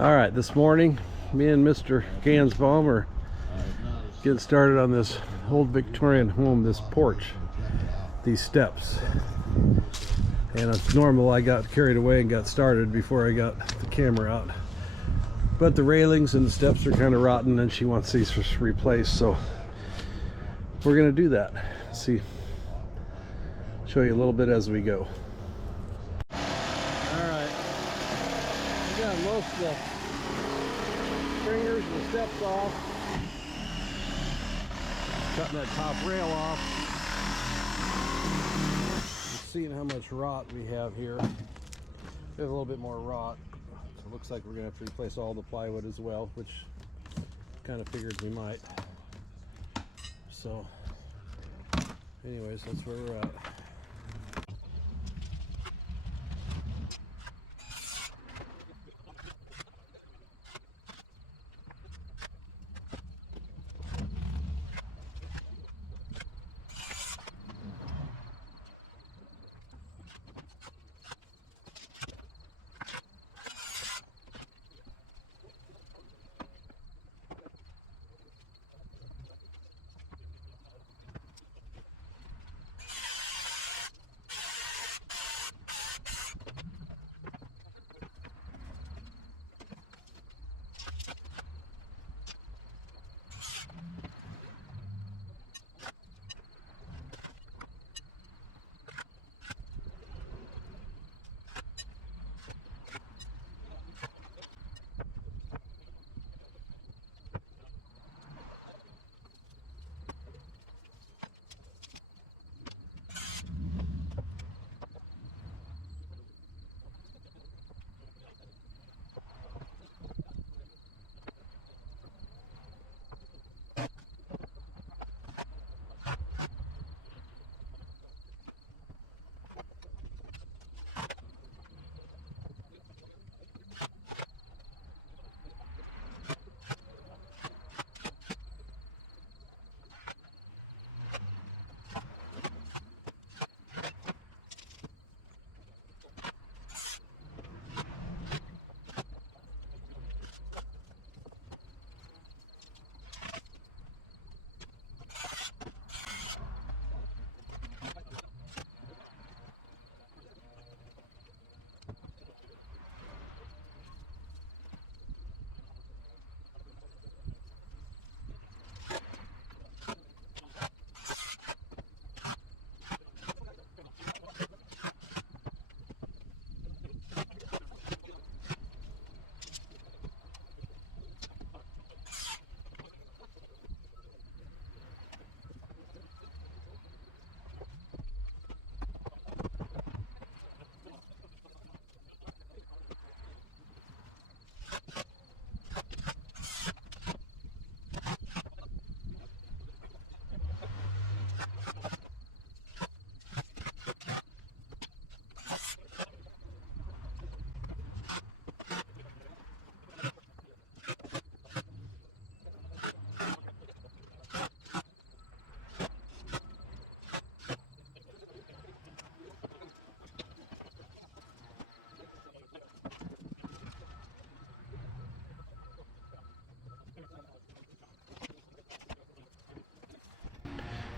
All right, this morning, me and Mr. Gansbaum are getting started on this old Victorian home, this porch, these steps. And it's normal, I got carried away and got started before I got the camera out. But the railings and the steps are kind of rotten and she wants these replaced, so we're gonna do that. See, show you a little bit as we go. Alright, we got most of the stringers and the steps off. Cutting that top rail off. Seeing how much rot we have here. We have a little bit more rot. So it looks like we're gonna have to replace all the plywood as well, which kind of figured we might. So anyways, that's where we're at.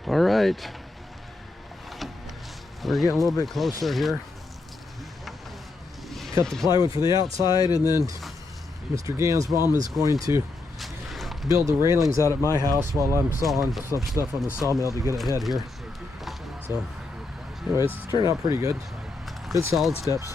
All right, we're getting a little bit closer here. Cut the plywood for the outside, and then Mr. Gansbaum is going to build the railings out at my house while I'm sawing some stuff on the sawmill to get ahead here. So anyways, it's turned out pretty good. Good solid steps.